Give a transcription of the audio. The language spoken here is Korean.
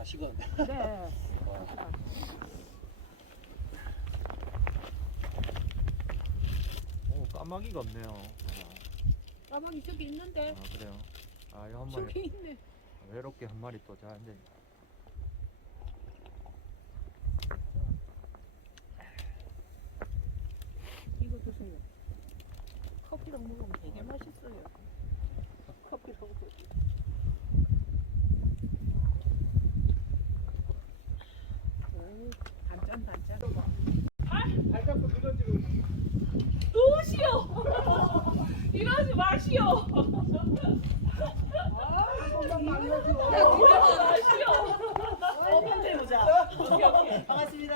다 식었네. 네. 오 까마귀가 없네요. 까마귀 저기 있는데. 아 그래요. 아 이거 한 마리 저기 있네. 외롭게 한 마리 또 잘 앉아. 이거 드세요. 커피랑 먹으면 되게 맛있어요. 커피랑 먹으면. 쉬어. 나 구려. 나 쉬어. 오픈 배우자. 오케이, 오케이. 반갑습니다.